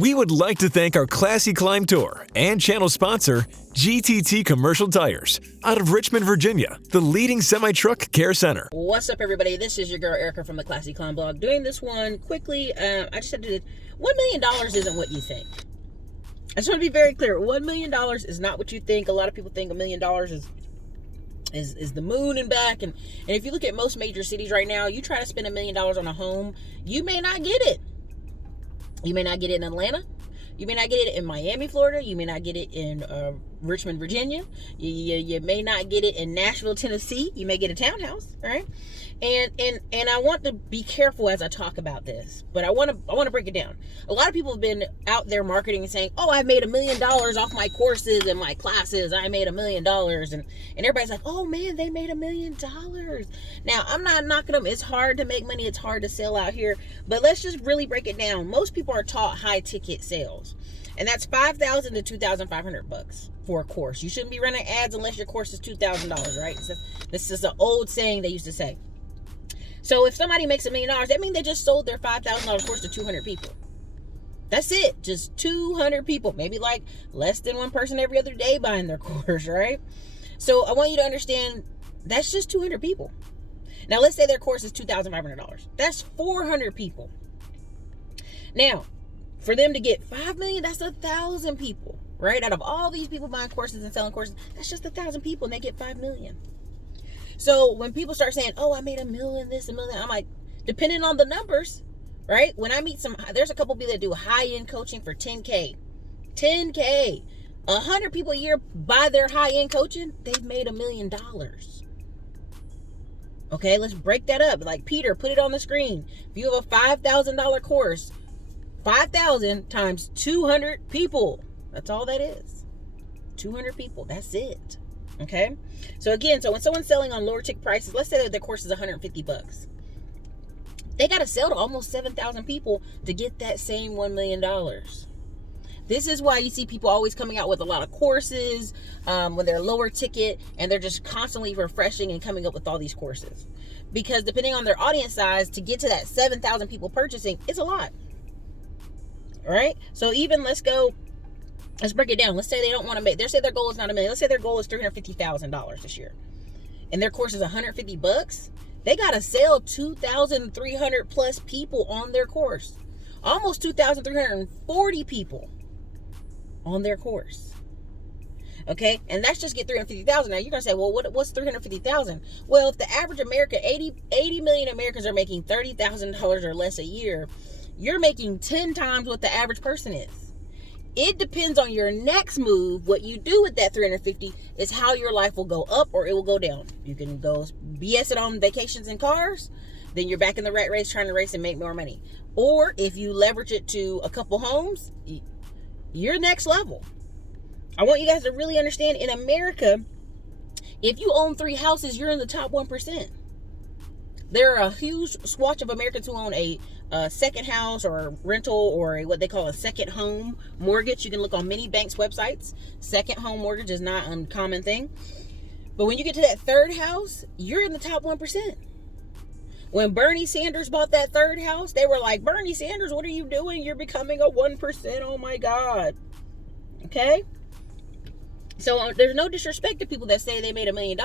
We would like to thank our Classy Climb Tour and channel sponsor, GTT Commercial Tires, out of Richmond, Virginia, the leading semi-truck care center. What's up, everybody? This is your girl, Ericka from the Classy Climb blog. Doing this one quickly. I just had to do $1 million isn't what you think. I just want to be very clear. $1 million is not what you think. A lot of people think $1 million is the moon and back. And if you look at most major cities right now, you try to spend $1 million on a home, you may not get it. You may not get it in Atlanta. You may not get it in Miami, Florida. You may not get it in Richmond, Virginia. You may not get it in Nashville, Tennessee. You may get a townhouse, right? And I want to be careful as I talk about this, but I want to break it down. A lot of people have been out there marketing and saying, "Oh, I made $1 million off my courses and my classes. I made $1 million," and everybody's like, "Oh man, they made $1 million." Now, I'm not knocking them. It's hard to make money. It's hard to sell out here, but let's just really break it down. Most people are taught high ticket sales, and that's $5,000 to $2,500 for a course. You shouldn't be running ads unless your course is $2,000, right? So this is an old saying they used to say. So if somebody makes $1 million, that means they just sold their $5,000 course to 200 people. That's it. Just 200 people. Maybe like less than one person every other day buying their course, right? So I want you to understand that's just 200 people. Now let's say their course is $2,500. That's 400 people. Now, for them to get 5 million, that's 1,000 people, right? Out of all these people buying courses and selling courses, that's just 1,000 people, and they get 5 million. So when people start saying, "Oh, I made $1 million, this, $1 million," I'm like, depending on the numbers, right? When I meet there's a couple people that do high-end coaching for 10K. 10K. 100 people a year buy their high-end coaching, they've made $1 million. Okay, let's break that up. Like Peter, put it on the screen. If you have a $5,000 course, 5,000 times 200 people. That's all that is. 200 people. That's it. Okay. So again, when someone's selling on lower ticket prices, let's say that their course is $150. They got to sell to almost 7,000 people to get that same $1 million. This is why you see people always coming out with a lot of courses when they're lower ticket, and they're just constantly refreshing and coming up with all these courses. Because depending on their audience size, to get to that 7,000 people purchasing, it's a lot. All right. So even let's break it down. Let's say they don't want to let's say their goal is not $1 million. Let's say their goal is $350,000 this year. And their course is $150. They got to sell 2,300 plus people on their course. Almost 2,340 people on their course. Okay. And that's just get 350,000. Now you're going to say, well, what's 350,000? Well, if the average American, 80 million Americans are making $30,000 or less a year, you're making 10 times what the average person is. It depends on your next move. What you do with that 350 is how your life will go up or it will go down. You can go BS it on vacations and cars, then you're back in the rat race trying to race and make more money. Or if you leverage it to a couple homes, you're next level. I want you guys to really understand, in America, if you own 3 houses, you're in the top 1%. There are a huge swatch of Americans who own a second house or a rental or what they call a second home mortgage. You can look on many banks' websites. Second home mortgage is not an uncommon thing. But when you get to that third house, you're in the top 1%. When Bernie Sanders bought that third house, they were like, "Bernie Sanders, what are you doing? You're becoming a 1%. Oh my God." Okay? So there's no disrespect to people that say they made $1 million,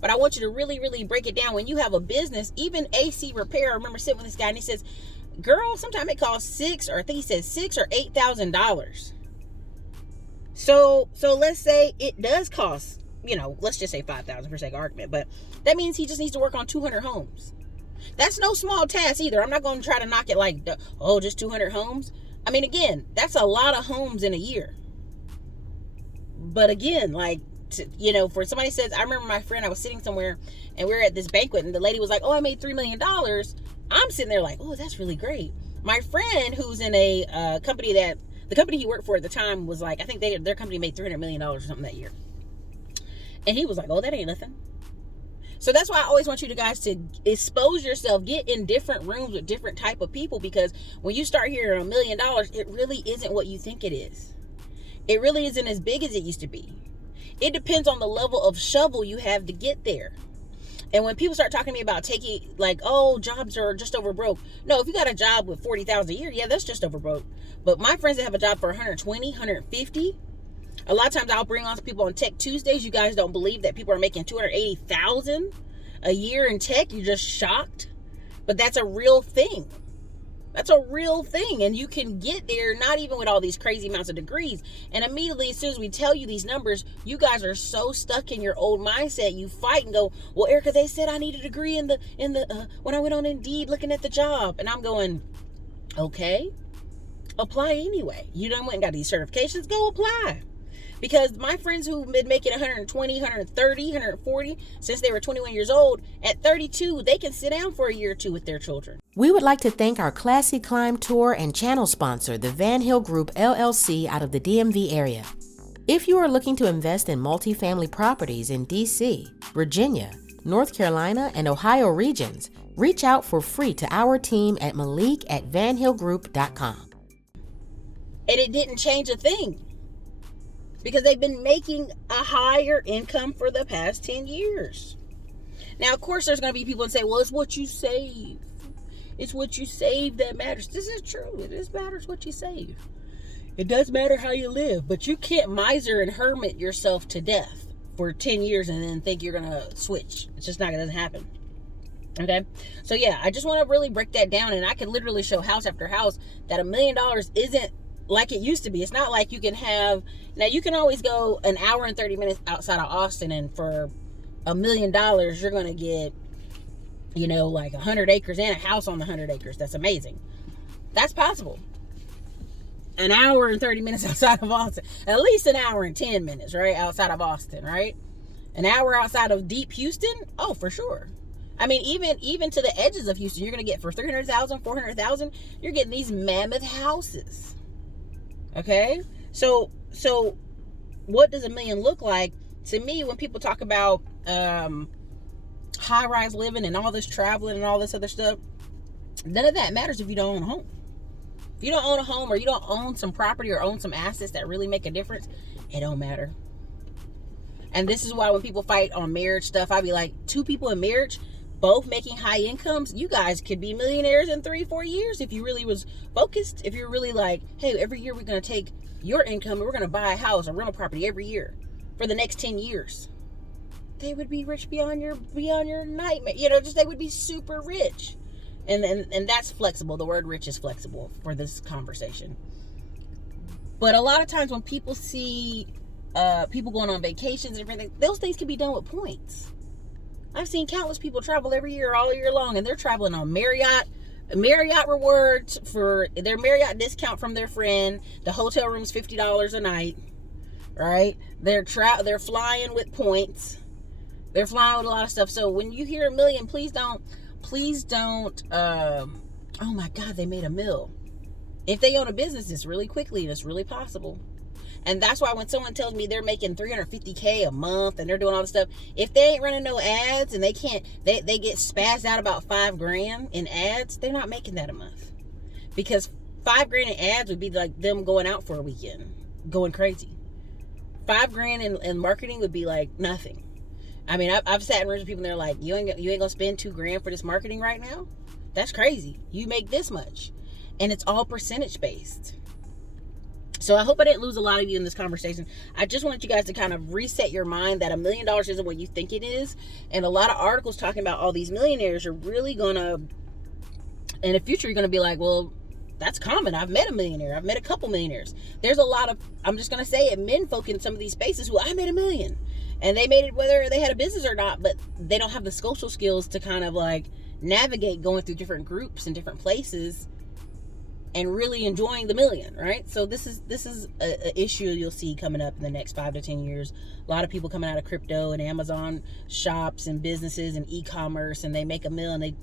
but I want you to really, really break it down. When you have a business, even AC repair, I remember sitting with this guy and he says, "Girl, sometimes it costs $6,000 or $8,000. So let's say it does cost, let's just say $5,000 for sake of argument, but that means he just needs to work on 200 homes. That's no small task either. I'm not going to try to knock it like, oh, just 200 homes. I mean, again, that's a lot of homes in a year. But again, for somebody says, I remember my friend, I was sitting somewhere and we were at this banquet and the lady was like, "Oh, I made $3 million. I'm sitting there like, "Oh, that's really great." My friend who's in a company the company he worked for at the time was like, I think their company made $300 million or something that year. And he was like, "Oh, that ain't nothing." So that's why I always want you guys to expose yourself, get in different rooms with different type of people, because when you start hearing $1 million, it really isn't what you think it is. It really isn't as big as it used to be. It depends on the level of shovel you have to get there. And when people start talking to me about taking, like, oh, jobs are just over broke. No, if you got a job with $40,000 a year, yeah, that's just over broke. But my friends that have a job for 120, 150, a lot of times I'll bring on people on Tech Tuesdays. You guys don't believe that people are making $280,000 a year in tech. You're just shocked. But that's a real thing. That's a real thing. And you can get there not even with all these crazy amounts of degrees. And immediately, as soon as we tell you these numbers, you guys are so stuck in your old mindset. You fight and go, well, Ericka, they said I need a degree in the when I went on Indeed looking at the job. And I'm going, okay, apply anyway. You done went and got these certifications, go apply. Because my friends who've been making 120, 130, 140 since they were 21 years old, at 32, they can sit down for a year or two with their children. We would like to thank our Classy Climb Tour and channel sponsor, the Van Hill Group, LLC, out of the DMV area. If you are looking to invest in multifamily properties in D.C., Virginia, North Carolina, and Ohio regions, reach out for free to our team at Malik@vanhillgroup.com. And it didn't change a thing. Because they've been making a higher income for the past 10 years. Now, of course, there's going to be people that say, well, it's what you save. It's what you save that matters. This is true. It just matters what you save. It does matter how you live. But you can't miser and hermit yourself to death for 10 years and then think you're going to switch. It's just not going to happen. Okay? So, yeah, I just want to really break that down. And I can literally show house after house that $1 million isn't like it used to be. It's not like you can have, now you can always go an hour and 30 minutes outside of Austin, and for $1 million you're going to get, you know, like 100 acres and a house on the 100 acres. That's amazing. That's possible. An hour and 30 minutes outside of Austin, at least an hour and 10 minutes, right? Outside of Austin, right? An hour outside of deep Houston. Oh, for sure. I mean, even to the edges of Houston, you're going to get for $300,000, $400,000, you're getting these mammoth houses. Okay, so what does $1 million look like? To me, when people talk about high-rise living and all this traveling and all this other stuff, none of that matters if you don't own a home. If you don't own a home, or you don't own some property or own some assets that really make a difference, it don't matter. And this is why when people fight on marriage stuff, I be like, two people in marriage, both making high incomes, you guys could be millionaires in 3-4 years if you really was focused. If you're really like, hey, every year we're going to take your income and we're going to buy a house or rental property every year for the next 10 years. They would be rich beyond your nightmare. You know, just they would be super rich. And that's flexible. The word rich is flexible for this conversation. But a lot of times when people see people going on vacations and everything, those things can be done with points. I've seen countless people travel every year, all year long, and they're traveling on Marriott rewards for their Marriott discount from their friend. The hotel room's $50 a night, right? They're flying with points. They're flying with a lot of stuff. So when you hear $1 million, please don't, oh my God, they made $1 million. If they own a business, it's really quickly and it's really possible. And that's why when someone tells me they're making $350K a month and they're doing all this stuff, if they ain't running no ads and they get spazzed out about $5,000 in ads, they're not making that a month. Because $5,000 in ads would be like them going out for a weekend, going crazy. $5,000 in marketing would be like nothing. I mean, I've sat in rooms with people and they're like, you ain't gonna spend $2,000 for this marketing right now? That's crazy. You make this much. And it's all percentage based. So I hope I didn't lose a lot of you in this conversation. I just want you guys to kind of reset your mind that $1 million isn't what you think it is. And a lot of articles talking about all these millionaires are really gonna, in the future, you're gonna be like, well, that's common. I've met a millionaire. I've met a couple millionaires. There's a lot of, I'm just gonna say it, men folk in some of these spaces who I made $1 million. And they made it whether they had a business or not, but they don't have the social skills to kind of like navigate going through different groups and different places and really enjoying the $1 million, right? So this is a issue you'll see coming up in the next 5 to 10 years. A lot of people coming out of crypto and Amazon shops and businesses and e-commerce, and they make $1 million. They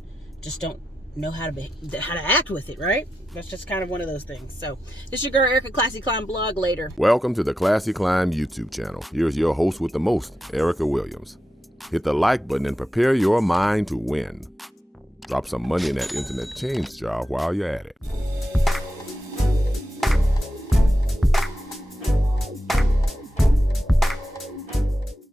just don't know how to act with it, right? That's just kind of one of those things. So this is your girl Ericka, Classy Climb blog later. Welcome to the Classy Climb YouTube channel. Here's your host with the most, Ericka Williams. Hit the like button and prepare your mind to win. Drop some money in that internet change jar while you're at it.